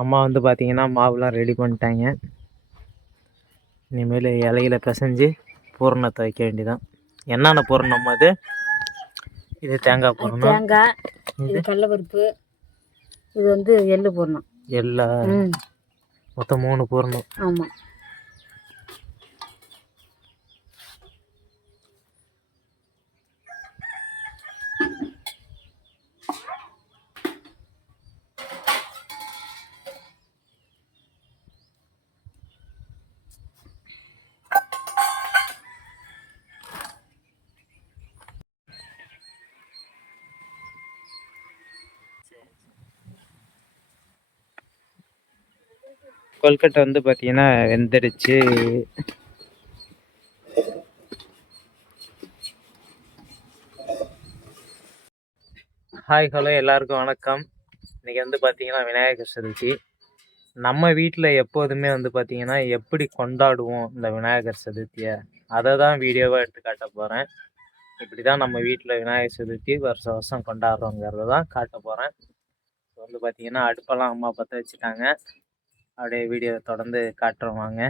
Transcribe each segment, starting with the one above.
அம்மா வந்து பார்த்தீங்கன்னா மாவுலாம் ரெடி பண்ணிட்டாங்க. இனிமேல் இலையில பிசைஞ்சு பூரணத்தை வைக்க வேண்டியதான் என்னென்ன பூரணம் அது? இது தேங்காய் பூரணம். தேங்காய் இது கடலப்பருப்பு இது வந்து எள்ளு போடணும் எல்லா மொத்தம் மூணு பூரணம். ஆமாம் கொல்கட்டை வந்து பார்த்தீங்கன்னா வெந்துடுச்சு ஹாய் ஹலோ எல்லாருக்கும் வணக்கம். இன்னைக்கு வந்து பார்த்தீங்கன்னா விநாயகர் சதுர்த்தி. நம்ம வீட்டில் எப்போதுமே வந்து பார்த்தீங்கன்னா எப்படி கொண்டாடுவோம் இந்த விநாயகர் சதுர்த்தியை? அதை தான் வீடியோவாக எடுத்து காட்ட போகிறேன் இப்படி தான் நம்ம வீட்டில் விநாயகர் சதுர்த்தி வருஷம் வருஷம் கொண்டாடுறோங்கிறத தான் காட்ட போகிறேன் வந்து பார்த்தீங்கன்னா அடுப்பெல்லாம் அம்மா பற்ற வச்சுட்டாங்க. அப்படியே வீடியோ தொடர்ந்து காட்டுறோம் வாங்க.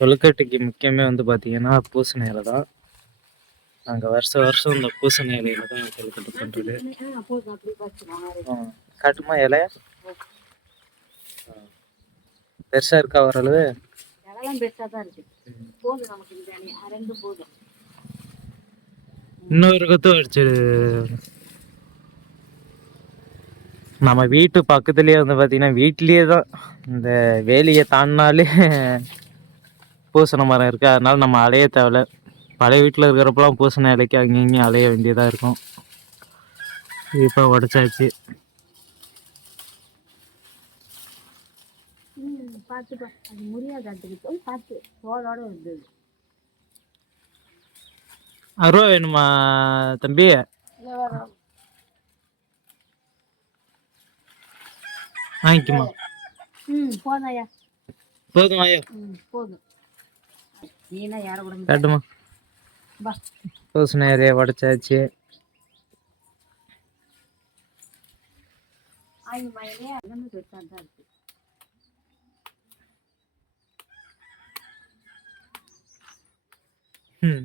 கொழுக்கட்டைக்கு முக்கியமே வந்து பார்த்தீங்கன்னா பூசணி இலை தான். நாங்கள் வருஷம் வருஷம் இந்த பூசணி இலையில தான் கொழுக்கட்டை பண்ணுறது காட்டுமா இலை பெருசாக இருக்கா ஓரளவு? இதெல்லாம் பெருசாக தான் இருக்கு போதும் நமக்கு இந்த அணி ரெண்டும் போதும் இன்னொரு கொத்து அடிச்சிடு நம்ம வீட்டு பக்கத்துலேயே வந்து பார்த்தீங்கன்னா வீட்லேயே தான் இந்த வேலியை தாண்டினாலே பூசண மரம் இருக்குது அதனால நம்ம அலைய தேவையில்ல. பழைய வீட்டில் இருக்கிறப்பலாம் பூசண இலைக்கு அங்கேயும் இங்கேயும் அலைய வேண்டியதாக இருக்கும். இப்போ உடச்சாச்சு. ம் பார்த்துப்பா அது முடியாது அதுக்கு போய் பார்த்து தோலோட வருது. அருவா வேணுமா தம்பி? வாங்கிக்குமா? ம் போதும் ஐயா. போதும் ஐயோ? ம் போதும். நீனா யாரை கூட காட்டுமா. பூசண இலையை உடச்சாச்சு? ம்.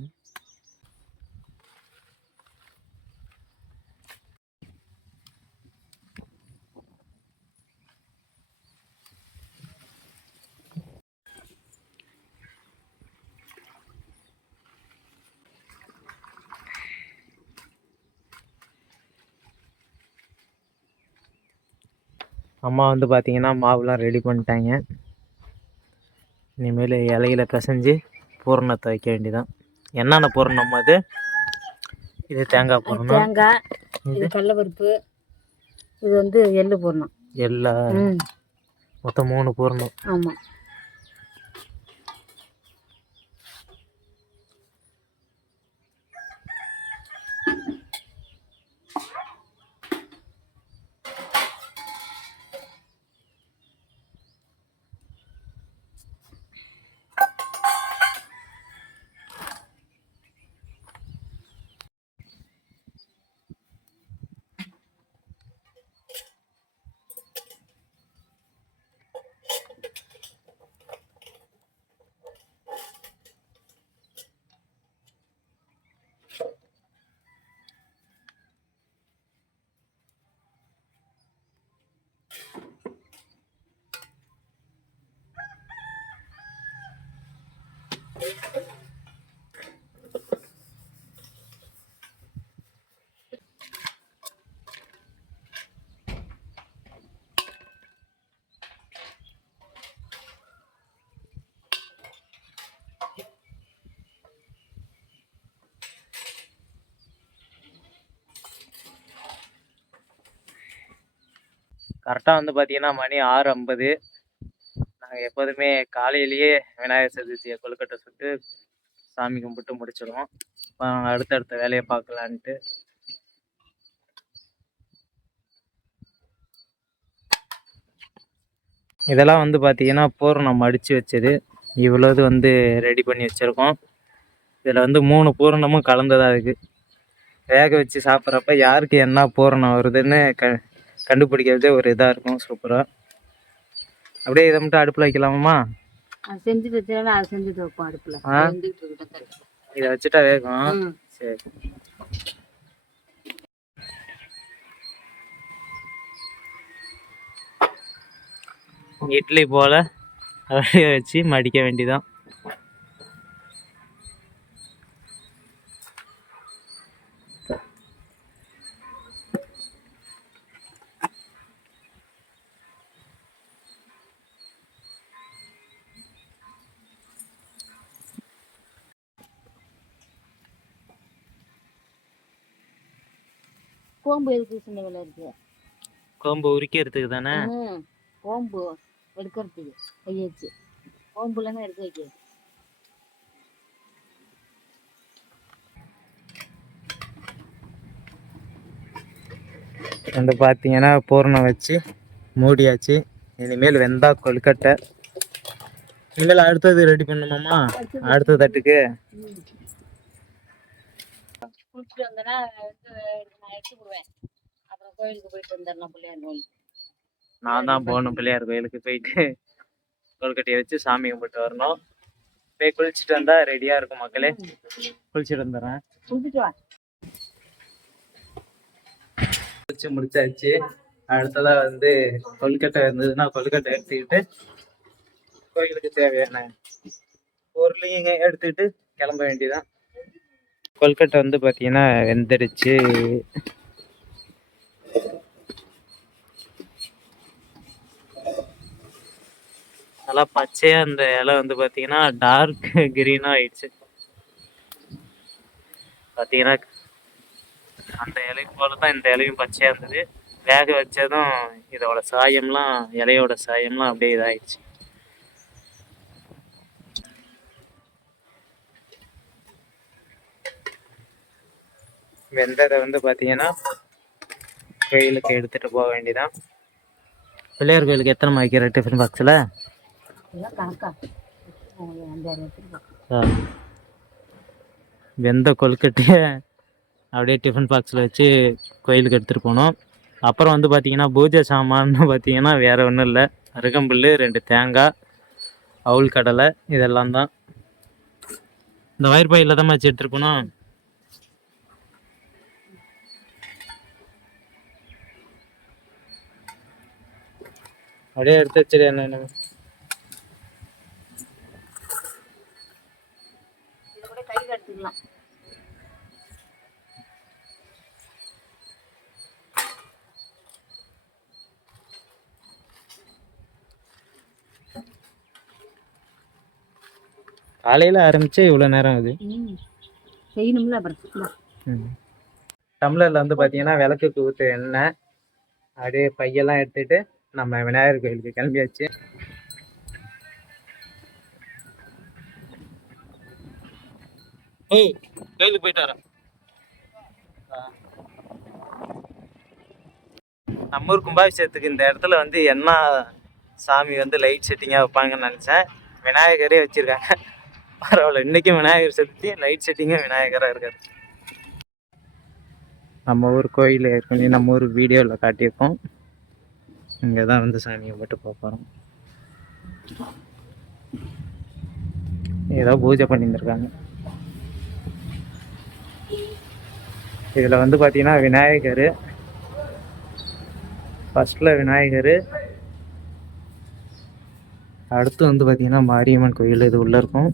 அம்மா வந்து பார்த்தீங்கன்னா மாவுலாம் ரெடி பண்ணிட்டாங்க. இனிமேல் இலையில பிசைஞ்சு பூரணத்தை வைக்க வேண்டியதான் என்னென்ன பூரணம் அது? இது தேங்காய் பூரணம். தேங்காய் இது கடலப்பருப்பு இது வந்து எள்ளு போடணும் எல்லா மொத்தம் மூணு பூரணம். ஆமாம் கரெக்டாக வந்து பார்த்தீங்கன்னா மணி ஆறு ஐம்பது. நாங்கள் எப்போதுமே காலையிலேயே விநாயகர் சதுர்த்தியை கொழுக்கட்டை சுட்டு சாமி கும்பிட்டு முடிச்சிடுவோம் இப்போ நாங்கள் அடுத்தடுத்த வேலையை பார்க்கலான்ட்டு. இதெல்லாம் வந்து பார்த்தீங்கன்னா பூரணம் அடித்து வச்சது. இவ்வளோது வந்து ரெடி பண்ணி வச்சுருக்கோம். இதில் வந்து மூணு பூரணமும் கலந்ததாக இருக்குது வேக வச்சு சாப்பிட்றப்ப யாருக்கு என்ன பூரணம் வருதுன்னு க கண்டுபிடிக்கிறதே ஒரு இதாக இருக்கும். சூப்பராக அப்படியே இதை மட்டும் அடுப்பில் வைக்கலாமா செஞ்சுட்டு வச்சாலும் அதை செஞ்சுட்டு வைப்போம் அடுப்பில். இதை வச்சுட்டா வேகும். சரி. இட்லி போல அப்படியே வச்சு மடிக்க வேண்டியதான் கோம்பு எதுக்கு சின்ன விலை இருக்கு? கோம்பு உரிக்கிறதுக்கு தானே? கோம்பு எடுக்கிறதுக்கு. கையச்சு கோம்புலன்னா எடுக்க வைக்கிறது. வந்து பார்த்தீங்கன்னா பூரணம் வச்சு மூடியாச்சு. இனிமேல் வெந்தா கொழுக்கட்டை. இனிமேல் அடுத்தது ரெடி பண்ணுமாமா அடுத்த தட்டுக்கு? குளிச்சுட்டு வந்தேன்னா வந்து நான் எடுத்து விடுவேன் அப்புறம் கோயிலுக்கு போயிட்டு வந்துடலாம் பிள்ளையார் கோயில் நான் தான் போகணும் பிள்ளையார் கோயிலுக்கு போயிட்டு கொழுக்கட்டையை வச்சு சாமி கும்பிட்டு வரணும். போய் குளிச்சுட்டு வந்தா ரெடியா இருக்கும் மக்களே. குளிச்சுட்டு வந்துடுறேன். குளிச்சுட்டு வா. குளிச்சு முடிச்சாச்சு. அடுத்ததா வந்து கொழுக்கட்டை இருந்ததுன்னா கொழுக்கட்டை எடுத்துக்கிட்டு கோயிலுக்கு தேவையான பொருளையும் எடுத்துக்கிட்டு கிளம்ப வேண்டியதான் கொல்கட்டை வந்து பார்த்தீங்கன்னா வெந்துடுச்சு. நல்லா பச்சையா அந்த இலை வந்து பார்த்தீங்கன்னா டார்க் கிரீனாக ஆயிடுச்சு. பார்த்தீங்கன்னா அந்த இலை போல தான் இந்த இலையும் பச்சையா இருந்தது. வேக வச்சதும் இதோட சாயம்லாம் இலையோட சாயம்லாம் அப்படியே இதாயிடுச்சு. வெந்ததை வந்து பார்த்தீங்கன்னா கோயிலுக்கு எடுத்துட்டு போக வேண்டியதான் பிள்ளையார் கோயிலுக்கு எத்தனை வைக்கிற டிஃபன் பாக்ஸில் வெந்த கொழுக்கட்டையை அப்படியே டிஃபன் பாக்ஸில் வச்சு கோயிலுக்கு எடுத்துகிட்டு போனோம். அப்புறம் வந்து பார்த்தீங்கன்னா பூஜை சாமான்னு பார்த்தீங்கன்னா வேறு ஒன்றும் இல்லை. அருகம்புல் ரெண்டு தேங்காய் அவுள் கடலை இதெல்லாம் தான். இந்த வயிறு பையில் தான் வச்சு எடுத்துகிட்டு போனோம். அப்படியே எடுத்து வச்சிரு என்ன காலையில் ஆரம்பிச்சு இவ்வளோ நேரம் ஆகுது. செய்யணும்ல அப்புறம். டம்ளரில் வந்து பார்த்தீங்கன்னா விளக்குக்கு ஊற்று எண்ணெய் அப்படியே பையெல்லாம் எடுத்துட்டு நம்ம விநாயகர் கோயிலுக்கு கிளம்பியாச்சு. ஏய் கோயிலுக்கு போயிட்டு வரேன். நம்ம ஊர் கும்பாபிஷேகத்துக்கு இந்த இடத்துல வந்து என்ன சாமி வந்து லைட் செட்டிங்காக வைப்பாங்கன்னு நினச்சேன். விநாயகரே வச்சுருக்காங்க. பரவாயில்ல இன்றைக்கும் விநாயகர் சதுர்த்தி லைட் செட்டிங்கும் விநாயகராக இருக்காரு. நம்ம ஊர் கோயில் ஏற்கனவே நம்ம ஊர் வீடியோவில் காட்டியிருப்போம் இங்கே தான் வந்து சாமியை போட்டு பார்ப்போம் ஏதோ பூஜை பண்ணியிருந்திருக்காங்க. இதில் வந்து பார்த்தீங்கன்னா விநாயகர் ஃபஸ்ட்டில் விநாயகர் அடுத்து வந்து பார்த்தீங்கன்னா மாரியம்மன் கோயில் இது உள்ளே இருக்கும்.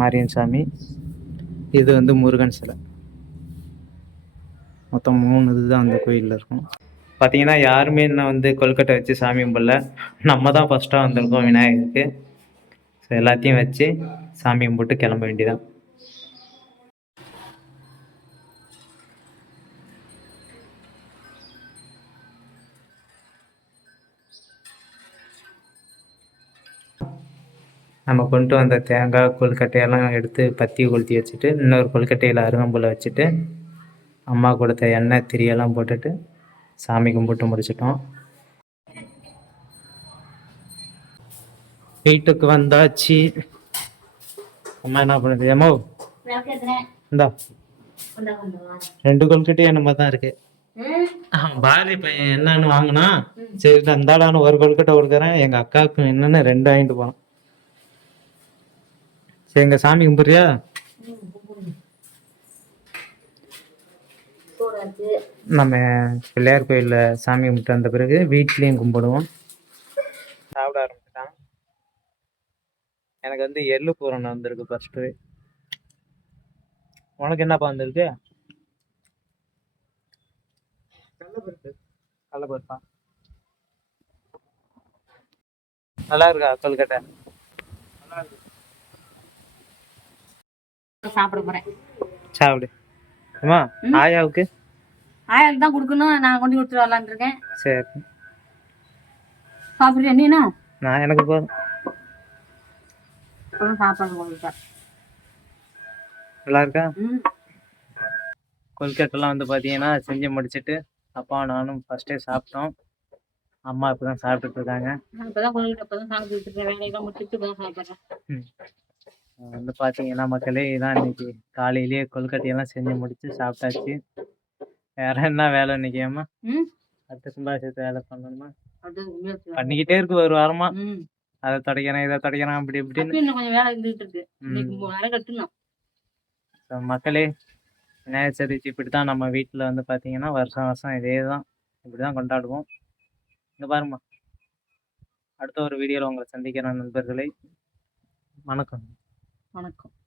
மாரியன் சாமி. இது வந்து முருகன் சிலை. மொத்தம் மூணு இதுதான் அந்த கோயிலில் இருக்கும். பார்த்தீங்கன்னா யாருமே இன்னும் வந்து கொல்கட்டை வச்சு சாமி கும்பிடல. நம்ம தான் ஃபஸ்ட்டாக வந்திருக்கோம் விநாயகருக்கு. ஸோ எல்லாத்தையும் வச்சு சாமி கும்பிட்டு கிளம்ப வேண்டியதான் நம்ம கொண்டு வந்த தேங்காய் கொழுக்கட்டையெல்லாம் எடுத்து பத்தி கொளுத்தி வச்சுட்டு இன்னொரு கொழுக்கட்டையில் அருகம்புல வச்சுட்டு அம்மா கொடுத்த எண்ணெய் திரியெல்லாம் போட்டுட்டு சாமி கும்பிட்டு முடிச்சிட்டோம். வீட்டுக்கு வந்தாச்சு. அம்மா என்ன பண்ணுது? ஏமோ இந்தா. ரெண்டு கொழுக்கட்டையும் நம்ம தான் இருக்கு. பாரதி பையன் என்னன்னு வாங்கினா சரி அந்த ஒரு கொழுக்கட்டை கொடுக்குறேன். எங்க அக்காவுக்கு என்னன்னு ரெண்டு வாங்கிட்டு போனோம் சரி எங்க சாமி கும்பிடுறியா? நம்ம பிள்ளையார் கோயில்ல சாமி கும்பிட்டு வந்த பிறகு வீட்லயும் கும்பிடுவோம். சாப்பிட ஆரம்பிச்சிட்டான் எனக்கு வந்து எள்ளு பூரணம் வந்திருக்கு ஃபர்ஸ்ட் உனக்கு என்னப்பா வந்திருக்கு? கடலைப்பருப்பு. கடலைப்பருப்பா? நல்லா இருக்கா? கொல்கட்டை சாப்பிட போறேன். சாப்பிடு. அம்மா. ஆயாவுக்கு ஆயாக்கு தான் கொடுக்கணும் நான் கொண்டு கொடுத்துட்டு வரலான்னு இருக்கேன். சரி. சாப்பிடுறியா நீனா நான் எனக்கு போதும். அப்புறம் சாப்பாடு நல்லா இருக்கா? ம். கொல்கட்டெல்லாம் வந்து பார்த்தீங்கன்னா செஞ்சு முடிச்சிட்டு அப்பா நானும் ஃபர்ஸ்டே சாப்பிட்டோம். அம்மா இப்போ தான் சாப்பிட்டுட்டு இருக்காங்க. நான் இப்பதான் கொள்கிட்ட இப்பதான் சாப்பிட்டு இருக்கேன். வேலையெல்லாம் முடிச்சுட்டு இப்பதான் சாப்பிடுறேன். வந்து பார்த்தீங்கன்னா மக்களே இதான் இன்னைக்கு காலையிலேயே கொல்கட்டையெல்லாம் செஞ்சு முடிச்சு சாப்பிட்டாச்சு. வேற என்ன வேலை இன்னைக்கு அம்மா? ம். அடுத்த கும்பாபிஷேகத்தை வேலை பண்ணணுமா. பண்ணிக்கிட்டே இருக்கு ஒரு வாரமா. அதை தொடக்கிறேன் இதை தொடக்கிறேன் அப்படி இப்படின்னு. கொஞ்சம் வேலை இருந்துகிட்டு இருக்கு. மக்களே விநாயகர் சதுர்த்தி இப்படி தான் நம்ம வீட்டில் வந்து பார்த்தீங்கன்னா வருஷம் வருஷம் இதே தான் இப்படி தான் கொண்டாடுவோம். இங்கே பாருமா அடுத்த ஒரு வீடியோவில் உங்களை சந்திக்கிறேன் நண்பர்களே. வணக்கம். வணக்கம்.